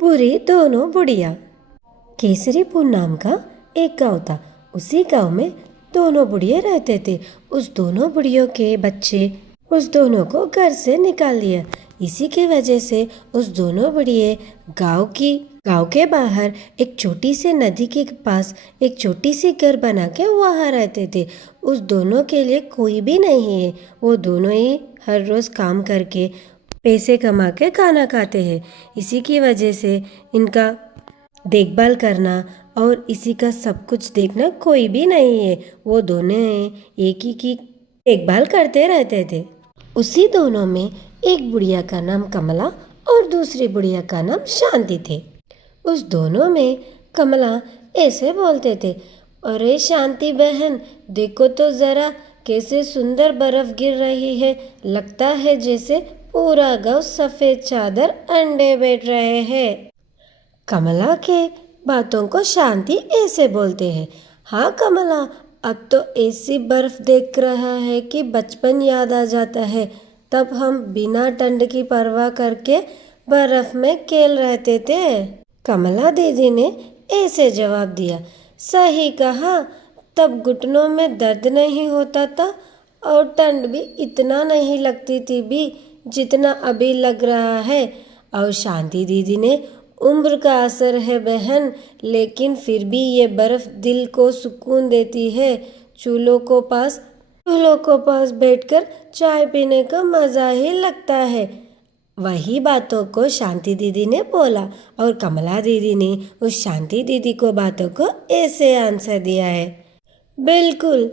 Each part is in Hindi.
बुरी दोनों बुढ़िया। केसरीपुर नाम का एक गांव था। उसी गांव में दोनों बुढ़िया रहते थे। उस दोनों बुढ़ियों के बच्चे उस दोनों को घर से निकाल दिया। इसी की वजह से उस दोनों बुढ़िए गांव के बाहर एक छोटी सी नदी के पास एक छोटी सी घर बना के वहाँ रहते थे। उस दोनों के लिए कोई भी नहीं है। वो दोनों ही हर रोज काम करके पैसे कमा के खाना खाते हैं। इसी की वजह से इनका देखभाल करना और इसी का सब कुछ देखना कोई भी नहीं है। वो दोनों एक ही की देखभाल करते रहते थे। उसी दोनों में एक बुढ़िया का नाम कमला और दूसरी बुढ़िया का नाम शांति थे। उस दोनों में कमला ऐसे बोलते थे, अरे शांति बहन, देखो तो जरा कैसे सुंदर बर्फ गिर रही है। लगता है जैसे पूरा गांव सफेद चादर अंडे बैठ रहे हैं। कमला के बातों को शांति ऐसे बोलते हैं, हाँ कमला, अब तो ऐसी बर्फ देख रहा है कि बचपन याद आ जाता है। तब हम बिना ठंड की परवाह करके बर्फ में खेल रहते थे। कमला दीदी ने ऐसे जवाब दिया, सही कहा, तब घुटनों में दर्द नहीं होता था और ठंड भी इतना नहीं लगती थी भी जितना अभी लग रहा है। और शांति दीदी ने, उम्र का असर है बहन, लेकिन फिर भी ये बर्फ दिल को सुकून देती है। चूल्हों को पास बैठकर चाय पीने का मज़ा ही लगता है। वही बातों को शांति दीदी ने बोला और कमला दीदी ने उस शांति दीदी को बातों को ऐसे आंसर दिया है, बिल्कुल,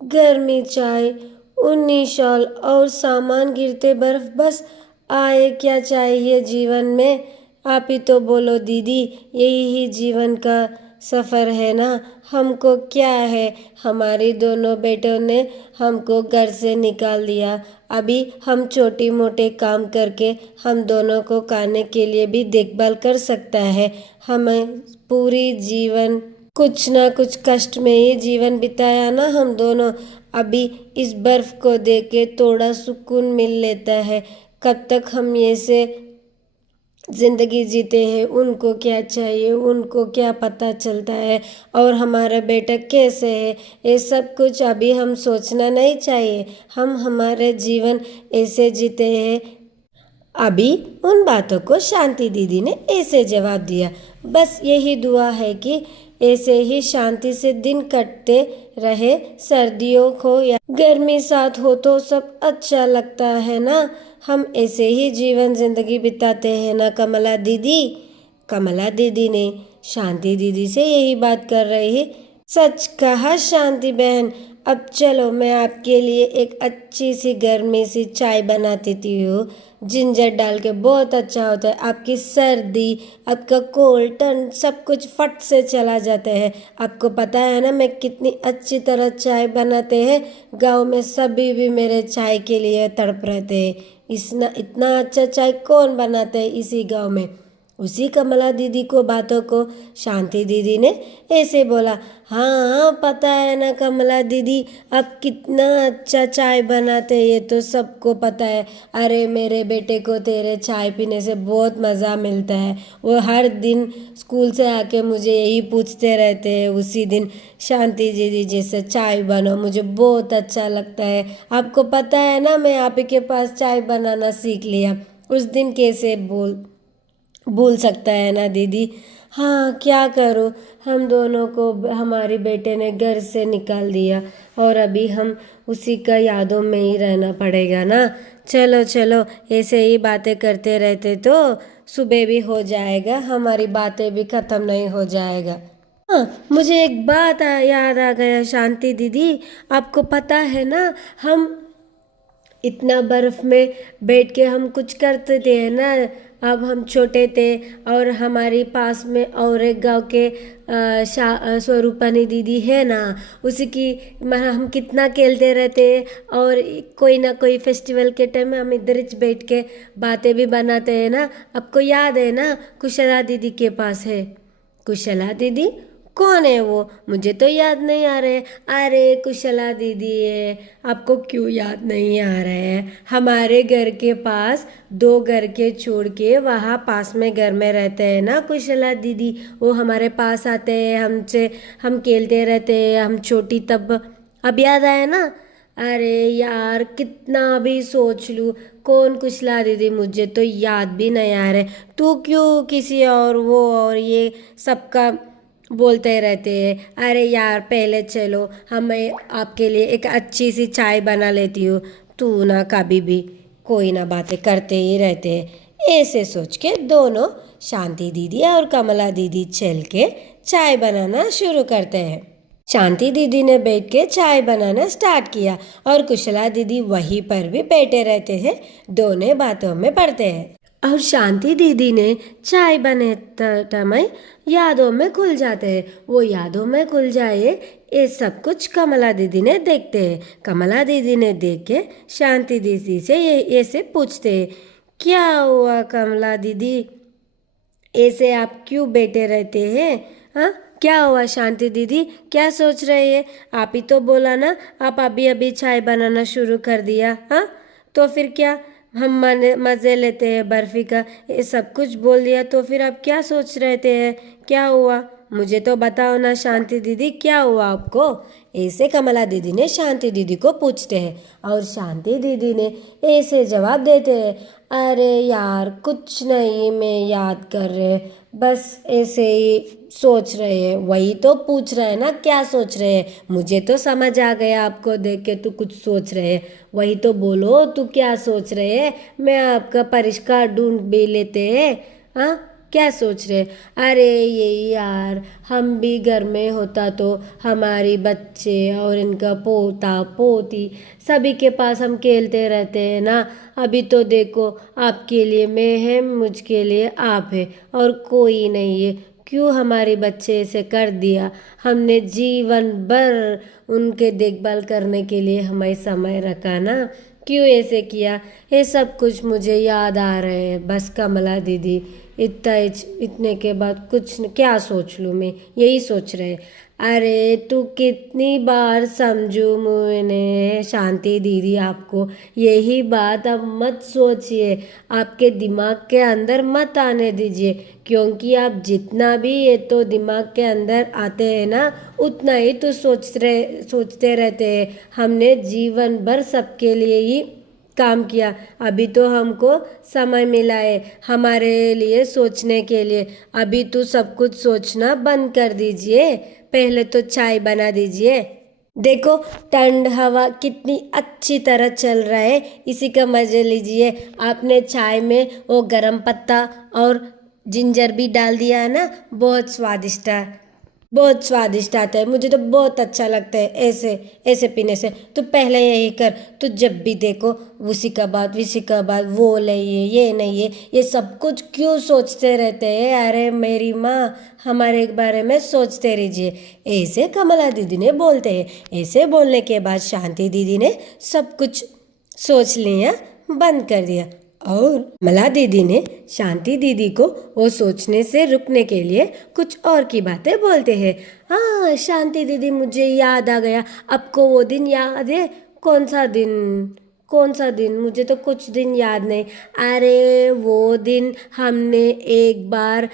गर्मी चाय, ऊनी शॉल और सामान गिरते बर्फ, बस आए क्या चाहिए जीवन में। आप ही तो बोलो दीदी, यही ही जीवन का सफ़र है ना। हमको क्या है, हमारी दोनों बेटों ने हमको घर से निकाल दिया। अभी हम छोटी मोटे काम करके हम दोनों को खाने के लिए भी देखभाल कर सकता है। हमें पूरी जीवन कुछ ना कुछ कष्ट में ही जीवन बिताया ना हम दोनों। अभी इस बर्फ को देख के थोड़ा सुकून मिल लेता है। कब तक हम ऐसे जिंदगी जीते हैं, उनको क्या चाहिए, उनको क्या पता चलता है, और हमारा बेटा कैसे है, ये सब कुछ अभी हम सोचना नहीं चाहिए। हम हमारे जीवन ऐसे जीते हैं। अभी उन बातों को शांति दीदी ने ऐसे जवाब दिया, बस यही दुआ है कि ऐसे ही शांति से दिन कटते रहे। सर्दियों हो या गर्मी साथ हो तो सब अच्छा लगता है ना। हम ऐसे ही जीवन जिंदगी बिताते हैं ना कमला दीदी। कमला दीदी ने शांति दीदी से यही बात कर रही है। सच कहा शांति बहन, अब चलो मैं आपके लिए एक अच्छी सी गर्मी सी चाय बना देती हूँ। जिंजर डाल के बहुत अच्छा होता है। आपकी सर्दी, आपका कोल्ड, ठंड सब कुछ फट से चला जाता है। आपको पता है ना मैं कितनी अच्छी तरह चाय बनाते हैं। गांव में सभी भी मेरे चाय के लिए तड़प रहते हैं। इतना अच्छा चाय कौन बनाता है इसी गांव में। उसी कमला दीदी को बातों को शांति दीदी ने ऐसे बोला, हाँ पता है ना कमला दीदी, आप कितना अच्छा चाय बनाते हैं, ये तो सबको पता है। अरे मेरे बेटे को तेरे चाय पीने से बहुत मज़ा मिलता है। वो हर दिन स्कूल से आके मुझे यही पूछते रहते हैं, उसी दिन शांति दीदी जैसे चाय बनो, मुझे बहुत अच्छा लगता है। आपको पता है ना मैं आप ही के पास चाय बनाना सीख लिया। उस दिन कैसे भूल सकता है ना दीदी। हाँ क्या करूँ, हम दोनों को हमारे बेटे ने घर से निकाल दिया और अभी हम उसी का यादों में ही रहना पड़ेगा ना। चलो चलो ऐसे ही बातें करते रहते तो सुबह भी हो जाएगा, हमारी बातें भी ख़त्म नहीं हो जाएगा। हाँ मुझे एक बात याद आ गया शांति दीदी, आपको पता है ना हम इतना बर्फ में बैठ के हम कुछ करते थे ना। अब हम छोटे थे और हमारे पास में और एक गांव के स्वरूपनी दीदी है ना, उसी की हम कितना खेलते रहते हैं। और कोई ना कोई फेस्टिवल के टाइम में हम इधर ही बैठ के बातें भी बनाते हैं ना। आपको याद है ना कुशला दीदी के पास है। कुशला दीदी कौन है वो? मुझे तो याद नहीं आ रहे। अरे कुशला दीदी है। आपको क्यों याद नहीं आ रहे हैं? हमारे घर के पास, 2 घर के छोड़ के वहाँ पास में घर में रहते हैं ना कुशला दीदी। वो हमारे पास आते हैं, हमसे हम खेलते रहते हैं, हम छोटी तब। अब याद आया ना? अरे यार कितना भी सोच लूँ, कौन कुशला दीदी, मुझे तो याद भी नहीं आ रहे। तू क्यों किसी और वो और ये सबका बोलते रहते हैं? अरे यार पहले चलो, हमें आपके लिए एक अच्छी सी चाय बना लेती हूँ। तू ना कभी भी कोई ना बातें करते ही रहते हैं। ऐसे सोच के दोनों, शांति दीदी और कमला दीदी, चल के चाय बनाना शुरू करते हैं। शांति दीदी ने बैठ के चाय बनाना स्टार्ट किया और कुशला दीदी वहीं पर भी बैठे रहते हैं, दोनों बातों में पड़ते हैं। और शांति दीदी ने चाय बनाते समय यादों में खुल जाते हैं। वो यादों में खुल जाए ये सब कुछ कमला दीदी ने देखते हैं। कमला दीदी ने देख के शांति दीदी से ये से पूछते हैं, क्या हुआ कमला दीदी, ऐसे आप क्यों बैठे रहते हैं? हाँ, क्या हुआ शांति दीदी, क्या सोच रहे हैं? आप ही तो बोला ना आप अभी अभी चाय बनाना शुरू कर दिया। हाँ, तो फिर क्या, हम मज़े लेते हैं बर्फ़ी का, ये सब कुछ बोल दिया तो फिर आप क्या सोच रहे थे? क्या हुआ? मुझे तो बताओ ना शांति दीदी, क्या हुआ आपको? ऐसे कमला दीदी ने शांति दीदी को पूछते हैं और शांति दीदी ने ऐसे जवाब देते हैं, अरे यार कुछ नहीं, मैं याद कर रहे, बस ऐसे ही सोच रहे हैं। वही तो पूछ रहे हैं ना, क्या सोच रहे हैं? मुझे तो समझ आ गया आपको देख के तू कुछ सोच रहे हैं। वही तो बोलो, तू क्या सोच रहे हैं? मैं आपका परिष्कार ढूंढ भी लेते हैं। हाँ, क्या सोच रहे? अरे ये यार, हम भी घर में होता तो हमारी बच्चे और इनका पोता पोती सभी के पास हम खेलते रहते हैं ना। अभी तो देखो, आपके लिए मैं है, मुझके लिए आप है और कोई नहीं है। क्यों हमारे बच्चे ऐसे कर दिया? हमने जीवन भर उनके देखभाल करने के लिए हमें समय रखा ना, क्यों ऐसे किया? ये सब कुछ मुझे याद आ रहे हैं। बस कमला दीदी, इतने के बाद कुछ क्या सोच लूँ मैं, यही सोच रहे। अरे तू कितनी बार समझू मैंने शांति दीदी आपको, यही बात अब मत सोचिए, आपके दिमाग के अंदर मत आने दीजिए, क्योंकि आप जितना भी ये तो दिमाग के अंदर आते हैं ना, उतना ही तो सोचते रहते हैं। हमने जीवन भर सबके लिए ही काम किया, अभी तो हमको समय मिला है हमारे लिए सोचने के लिए। अभी तो सब कुछ सोचना बंद कर दीजिए, पहले तो चाय बना दीजिए। देखो ठंड हवा कितनी अच्छी तरह चल रहा है, इसी का मजे लीजिए। आपने चाय में वो गरम पत्ता और जिंजर भी डाल दिया है ना, बहुत स्वादिष्ट है, बहुत स्वादिष्ट आता है। मुझे तो बहुत अच्छा लगता है ऐसे ऐसे पीने से। तो पहले यही कर, तो जब भी देखो उसी का बात वो नहीं है, ये नहीं है, ये सब कुछ क्यों सोचते रहते हैं? अरे मेरी माँ, हमारे बारे में सोचते रहिए, ऐसे कमला दीदी ने बोलते हैं। ऐसे बोलने के बाद शांति दीदी ने सब कुछ सोच लिया, बंद कर दिया और कमला दीदी ने शांति दीदी को वो सोचने से रुकने के लिए कुछ और की बातें बोलते हैं। हाँ शांति दीदी, मुझे याद आ गया, आपको वो दिन याद है? कौन सा दिन? कौन सा दिन? मुझे तो कुछ दिन याद नहीं। अरे वो दिन हमने एक बार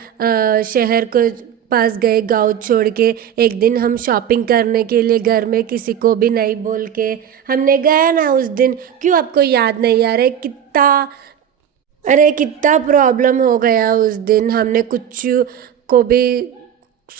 शहर को पास गए, गांव छोड़ के। एक दिन हम शॉपिंग करने के लिए घर में किसी को भी नहीं बोल के हमने गया ना उस दिन। क्यों आपको याद नहीं आ रहा है? कितना प्रॉब्लम हो गया उस दिन, हमने को भी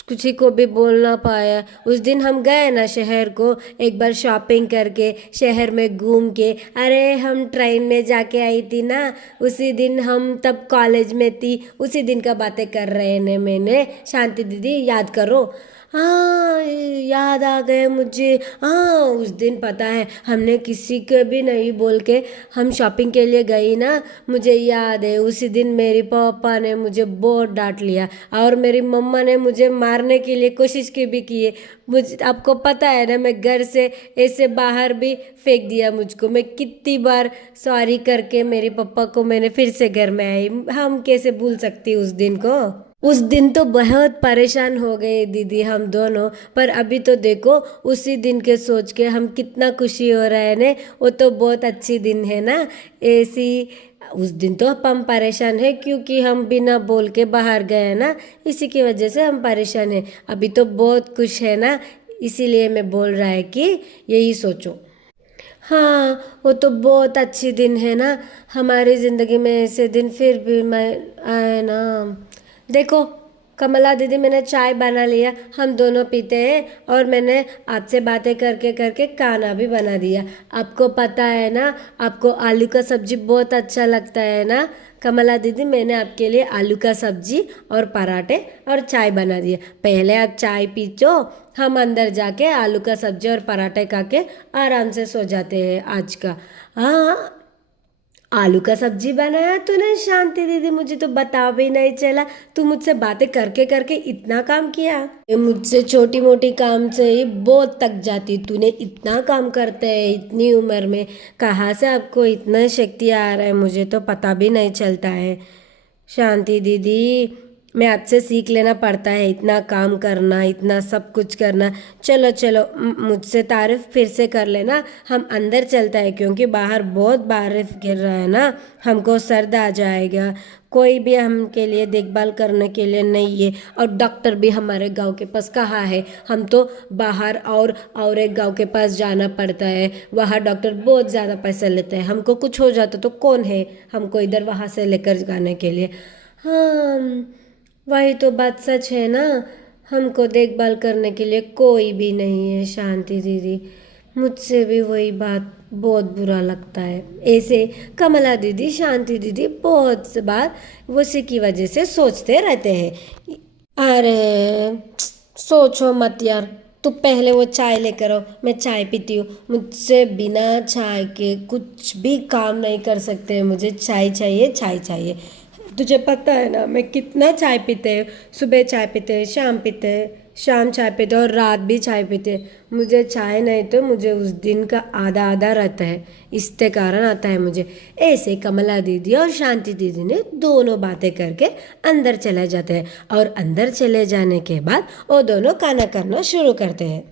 किसी को भी बोल ना पाया। उस दिन हम गए ना शहर को, एक बार शॉपिंग करके शहर में घूम के। अरे हम ट्रेन में जाके आई थी ना, उसी दिन हम तब कॉलेज में थी, उसी दिन का बातें कर रहे ने मैंने। शांति दीदी याद करो। हाँ याद आ गए मुझे। हाँ उस दिन पता है, हमने किसी को भी नहीं बोल के हम शॉपिंग के लिए गई ना। मुझे याद है उसी दिन मेरे पापा ने मुझे बहुत डांट लिया और मेरी मम्मा ने मुझे मारने के लिए कोशिश की भी की है। मुझे आपको पता है ना, मैं घर से ऐसे बाहर भी फेंक दिया मुझको। मैं कितनी बार सॉरी करके मेरे पापा को मैंने फिर से घर में आई। हम कैसे भूल सकती उस दिन को? उस दिन तो बहुत परेशान हो गए दीदी हम दोनों, पर अभी तो देखो उसी दिन के सोच के हम कितना खुशी हो रहे हैं ने। वो तो बहुत अच्छी दिन है ना ऐसी। उस दिन तो हम परेशान है क्योंकि हम बिना बोल के बाहर गए ना, इसी की वजह से हम परेशान हैं। अभी तो बहुत खुश है ना, इसीलिए मैं बोल रहा है कि यही सोचो। हाँ, वो तो बहुत अच्छी दिन है ना हमारी ज़िंदगी में, ऐसे दिन फिर भी मैं आए ना। देखो कमला दीदी, मैंने चाय बना लिया, हम दोनों पीते हैं, और मैंने आपसे बातें करके करके खाना भी बना दिया। आपको पता है ना, आपको आलू का सब्जी बहुत अच्छा लगता है ना कमला दीदी, मैंने आपके लिए आलू का सब्जी और पराठे और चाय बना दिया। पहले आप चाय पीचो, हम अंदर जाके आलू का सब्जी और पराठे खा के आराम से सो जाते हैं आज का। हाँ, आलू का सब्जी बनाया तूने शांति दीदी, मुझे तो बता भी नहीं चला। तू मुझसे बातें करके करके इतना काम किया। ये मुझसे छोटी मोटी काम से ही बहुत थक जाती, तूने इतना काम करते है इतनी उम्र में। कहाँ से आपको इतना शक्ति आ रहा है, मुझे तो पता भी नहीं चलता है। शांति दीदी, मैं आपसे सीख लेना पड़ता है इतना काम करना, इतना सब कुछ करना। चलो चलो, मुझसे तारीफ फिर से कर लेना, हम अंदर चलता है क्योंकि बाहर बहुत बारिश गिर रहा है ना, हमको सर्द आ जाएगा। कोई भी हमके लिए देखभाल करने के लिए नहीं है, और डॉक्टर भी हमारे गांव के पास कहाँ है। हम तो बाहर और एक गांव के पास जाना पड़ता है, वहाँ डॉक्टर बहुत ज़्यादा पैसा लेते हैं। हमको कुछ हो जाता तो कौन है हमको इधर वहाँ से लेकर जाने के लिए। हाँ, वही तो बात सच है ना, हमको देखभाल करने के लिए कोई भी नहीं है शांति दीदी। मुझसे भी वही बात बहुत बुरा लगता है। ऐसे कमला दीदी, शांति दीदी बहुत बार उसी की वजह से सोचते रहते हैं। अरे सोचो मत यार, तू पहले वो चाय लेकर आओ, मैं चाय पीती हूँ। मुझसे बिना चाय के कुछ भी काम नहीं कर सकते, मुझे चाय चाहिए, चाय चाहिए। तुझे पता है ना मैं कितना चाय पीते हैं, सुबह चाय पीते हैं, शाम पीते हैं, शाम चाय पीते हैं और रात भी चाय पीते हैं। मुझे चाय नहीं तो मुझे उस दिन का आधा आधा रहता है, इसके कारण आता है मुझे। ऐसे कमला दीदी और शांति दीदी ने दोनों बातें करके अंदर चले जाते हैं, और अंदर चले जाने के बाद वो दोनों खाना करना शुरू करते हैं।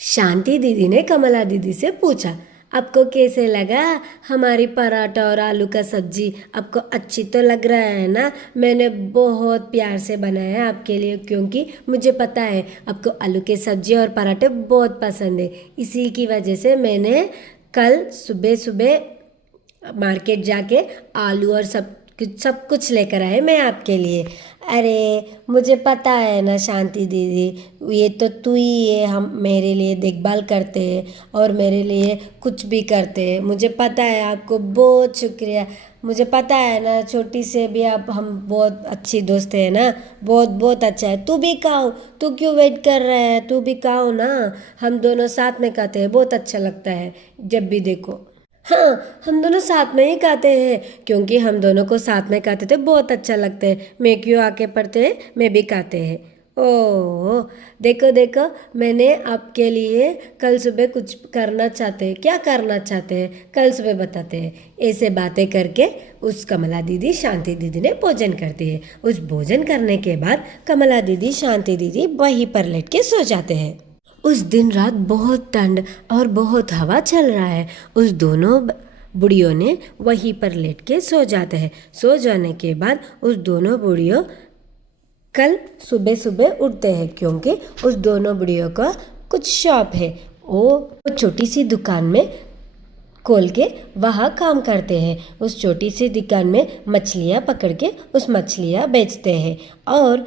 शांति दीदी ने कमला दीदी से पूछा, आपको कैसे लगा हमारी पराठा और आलू का सब्जी? आपको अच्छी तो लग रहा है ना? मैंने बहुत प्यार से बनाया है आपके लिए, क्योंकि मुझे पता है आपको आलू के सब्जी और पराठे बहुत पसंद है। इसी की वजह से मैंने कल सुबह सुबह मार्केट जाके आलू और सब कुछ लेकर आए मैं आपके लिए। अरे मुझे पता है ना शांति दीदी, ये तो तू ही है, हम मेरे लिए देखभाल करते हैं और मेरे लिए कुछ भी करते हैं। मुझे पता है, आपको बहुत शुक्रिया। मुझे पता है ना, छोटी से भी आप हम बहुत अच्छी दोस्त है ना, बहुत बहुत अच्छा है। तू भी खाओ, तू क्यों वेट कर रहा है, तू भी खाओ ना, हम दोनों साथ में खाते हैं, बहुत अच्छा लगता है जब भी देखो। हाँ, हम दोनों साथ में ही खाते हैं, क्योंकि हम दोनों को साथ में खाते थे बहुत अच्छा लगता है। मैं क्यों आके पढ़ते हैं, मैं भी खाते हैं। ओह देखो देखो, मैंने आपके लिए कल सुबह कुछ करना चाहते हैं। क्या करना चाहते हैं कल सुबह बताते हैं। ऐसे बातें करके उस कमला दीदी शांति दीदी ने भोजन करती है। उस भोजन करने के बाद कमला दीदी शांति दीदी वहीं पर लेट के सो जाते हैं। उस दिन रात बहुत ठंड और बहुत हवा चल रहा है। उस दोनों बुढ़ियों ने वहीं पर लेट के सो जाते हैं। सो जाने के बाद उस दोनों बुढ़ियों कल सुबह सुबह उठते हैं, क्योंकि उस दोनों बुढ़ियों का कुछ शॉप है। वो छोटी सी दुकान में खोल के वहाँ काम करते हैं। उस छोटी सी दुकान में मछलियाँ पकड़ के उस मछलियाँ बेचते हैं और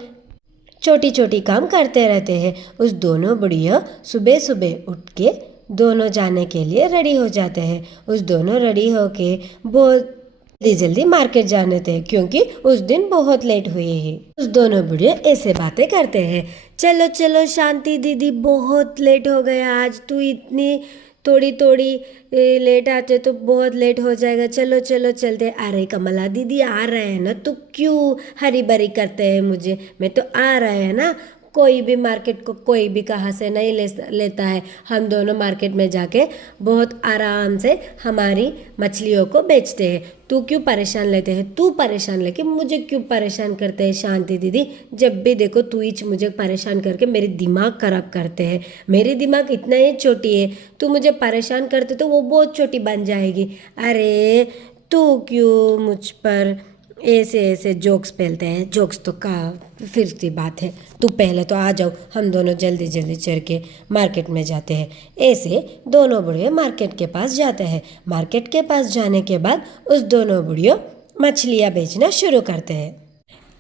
छोटी छोटी काम करते रहते हैं। उस दोनों बुढ़िया सुबह सुबह उठ के दोनों जाने के लिए रेडी हो जाते हैं। उस दोनों रेडी होके बहुत जल्दी जल्दी मार्केट जाने थे, क्योंकि उस दिन बहुत लेट हुए हैं। उस दोनों बुढ़िया ऐसे बातें करते हैं, चलो चलो शांति दीदी, बहुत लेट हो गया आज, तू इतनी थोड़ी थोड़ी लेट आते तो बहुत लेट हो जाएगा, चलो चलो चलते। अरे कमला दीदी आ रहे हैं ना, तो क्यों हरी बरी करते हैं मुझे, मैं तो आ रहे हैं ना, कोई भी मार्केट को कोई भी कहाँ से नहीं लेता है। हम दोनों मार्केट में जाके बहुत आराम से हमारी मछलियों को बेचते हैं। तू क्यों परेशान लेते हैं? तू परेशान लेके मुझे क्यों परेशान करते हैं शांति दीदी? जब भी देखो तू ही मुझे परेशान करके मेरी दिमाग खराब करते हैं। मेरी दिमाग इतना ही छोटी है, तू मुझे परेशान करते तो वो बहुत छोटी बन जाएगी। अरे तू क्यों मुझ पर ऐसे ऐसे जोक्स फैलते हैं? जोक्स तो का फिर की बात है। तू पहले तो आ जाओ, हम दोनों जल्दी जल्दी चल के मार्केट में जाते हैं। ऐसे दोनों बुढ़िया मार्केट के पास जाते हैं। मार्केट के पास जाने के बाद उस दोनों बुढ़ियों मछलियाँ बेचना शुरू करते हैं।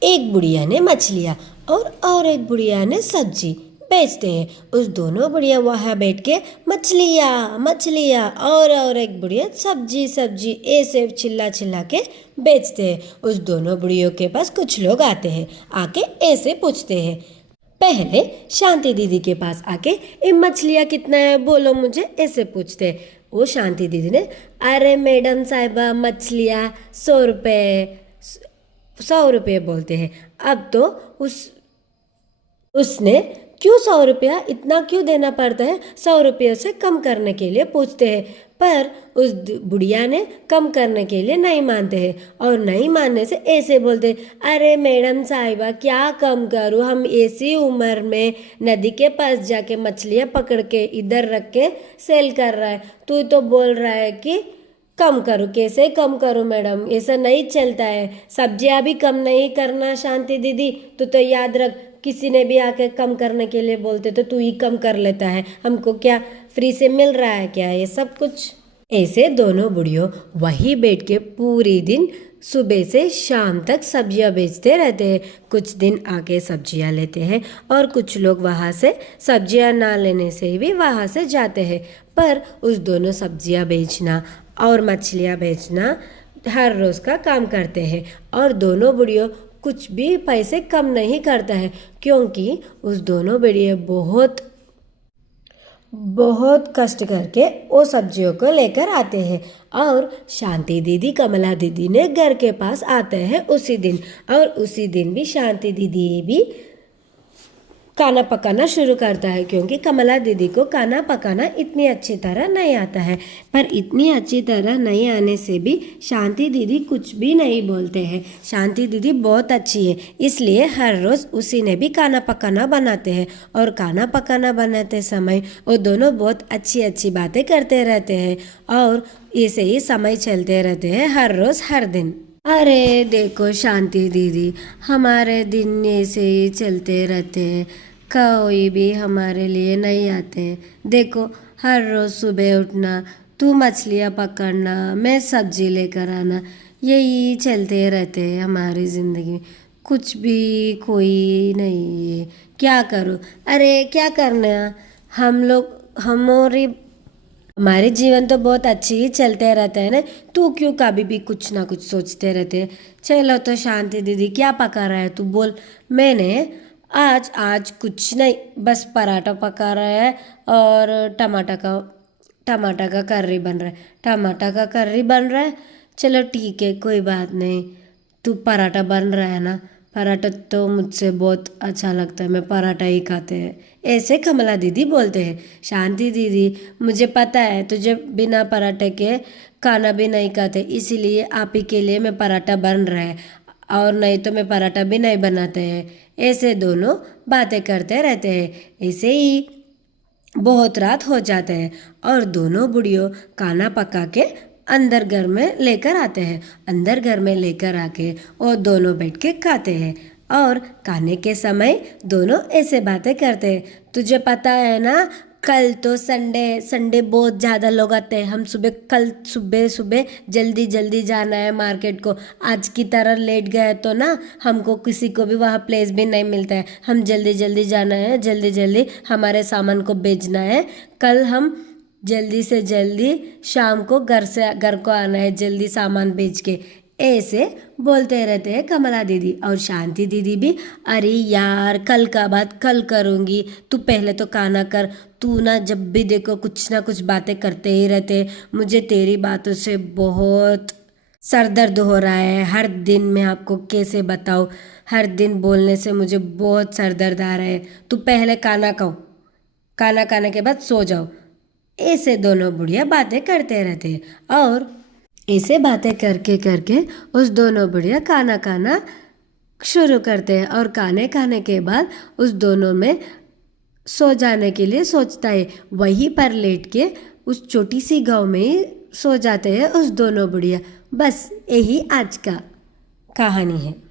एक बुढ़िया ने मछलियाँ और एक बुढ़िया ने सब्जी बेचते हैं। उस दोनों बुढ़िया वहाँ बैठ के मछलियाँ मछलियाँ और एक बुढ़िया सब्जी सब्जी ऐसे चिल्ला चिल्ला के बेचते हैं। उस दोनों बुढ़ियों के पास कुछ लोग आते हैं, आके ऐसे पूछते हैं। पहले शांति दीदी के पास आके ये मछलियाँ कितना है बोलो मुझे, ऐसे पूछते हैं। वो शांति दीदी ने, अरे मैडम साहिबा मछलियाँ 100 रुपये 100 रुपये बोलते हैं। अब तो उसने क्यों 100 रुपया इतना क्यों देना पड़ता है? 100 रुपये से कम करने के लिए पूछते हैं, पर उस बुढ़िया ने कम करने के लिए नहीं मानते हैं और नहीं मानने से ऐसे बोलते, अरे मैडम साहिबा क्या कम करूँ, हम ऐसी उम्र में नदी के पास जाके मछलियाँ पकड़ के इधर रख के सेल कर रहा है, तू तो बोल रहा है कि कम करूँ। कैसे कम करूँ मैडम, ऐसा नहीं चलता है। सब्जियाँ भी कम नहीं करना शांति दीदी, तो याद रख, किसी ने भी आके कम करने के लिए बोलते तो तू ही कम कर लेता है। हमको क्या फ्री से मिल रहा है क्या ये सब कुछ? ऐसे दोनों बुढ़ियों वहीं बैठ के पूरी दिन सुबह से शाम तक सब्जियां बेचते रहते हैं। कुछ दिन आके सब्जियां लेते हैं और कुछ लोग वहाँ से सब्जियां ना लेने से भी वहाँ से जाते हैं। पर उस दोनों सब्जियां बेचना और मछलियां बेचना हर रोज़ का काम करते हैं और दोनों बुढ़ियों कुछ भी पैसे कम नहीं करता है, क्योंकि उस दोनों बुढ़िया बहुत कष्ट करके वो सब्जियों को लेकर आते हैं। और शांति दीदी कमला दीदी ने घर के पास आते हैं उसी दिन, और उसी दिन भी शांति दीदी भी खाना पकाना शुरू करता है, क्योंकि कमला दीदी को खाना पकाना इतनी अच्छी तरह नहीं आता है। पर इतनी अच्छी तरह नहीं आने से भी शांति दीदी कुछ भी नहीं बोलते हैं। शांति दीदी बहुत अच्छी है, इसलिए हर रोज़ उसी ने भी खाना पकाना बनाते हैं और खाना पकाना बनाते समय वो दोनों बहुत अच्छी अच्छी बातें करते रहते हैं और ऐसे ही समय चलते रहते हैं हर रोज़ हर दिन। अरे देखो शांति दीदी, हमारे दिन ऐसे ही चलते रहते हैं, कोई भी हमारे लिए नहीं आते हैं। देखो हर रोज़ सुबह उठना, तू मछलियाँ पकड़ना, मैं सब्जी लेकर आना, यही चलते रहते हैं हमारी ज़िंदगी में। कुछ भी कोई नहीं है, क्या करूँ? अरे क्या करना, हमारे जीवन तो बहुत अच्छी ही चलते रहते हैं ना, तू क्यों कभी भी कुछ ना कुछ सोचते रहते हैं। चलो तो शांति दीदी क्या पका रहा है तू बोल। मैंने आज कुछ नहीं, बस पराठा पका रहा है और टमाटर का कर्री बन रहा है। टमाटर का कर्री बन रहा है, चलो ठीक है कोई बात नहीं। तू पराठा बन रहा है ना, पराठा तो मुझसे बहुत अच्छा लगता है, मैं पराठा ही खाते हैं, ऐसे कमला दीदी बोलते हैं। शांति दीदी मुझे पता है तुझे बिना पराठे के खाना भी नहीं खाते, इसीलिए आप ही के लिए मैं पराठा बन रहा है, और नहीं तो मैं पराठा भी नहीं बनाते हैं। ऐसे दोनों बातें करते रहते हैं। ऐसे ही बहुत रात हो जाते हैं और दोनों बुढ़ियों खाना पका के अंदर घर में लेकर आते हैं। अंदर घर में लेकर आके और दोनों बैठ के खाते हैं और खाने के समय दोनों ऐसे बातें करते हैं। तुझे पता है ना, कल तो संडे बहुत ज़्यादा लोग आते हैं। हम कल सुबह जल्दी जल्दी जाना है मार्केट को। आज की तरह लेट गए तो ना हमको किसी को भी वहाँ प्लेस भी नहीं मिलता है। हम जल्दी जल्दी जाना है, जल्दी जल्दी हमारे सामान को बेचना है। कल हम जल्दी से जल्दी शाम को घर को आना है, जल्दी सामान बेच के, ऐसे बोलते रहते हैं कमला दीदी। और शांति दीदी भी, अरे यार कल का बात कल करूँगी, तू पहले तो खाना कर। तू ना जब भी देखो कुछ ना कुछ बातें करते ही रहते, मुझे तेरी बातों से बहुत सर दर्द हो रहा है, हर दिन मैं आपको कैसे बताऊँ, हर दिन बोलने से मुझे बहुत सर दर्द आ रहा है। तू पहले खाना खाओ, खाना खाने के बाद सो जाओ। ऐसे दोनों बुढ़िया बातें करते रहते हैं और ऐसे बातें करके करके उस दोनों बुढ़िया खाना खाना शुरू करते हैं और खाने खाने के बाद उस दोनों में सो जाने के लिए सोचता है। वहीं पर लेट के उस छोटी सी गांव में ही सो जाते हैं उस दोनों बुढ़िया। बस यही आज का कहानी है।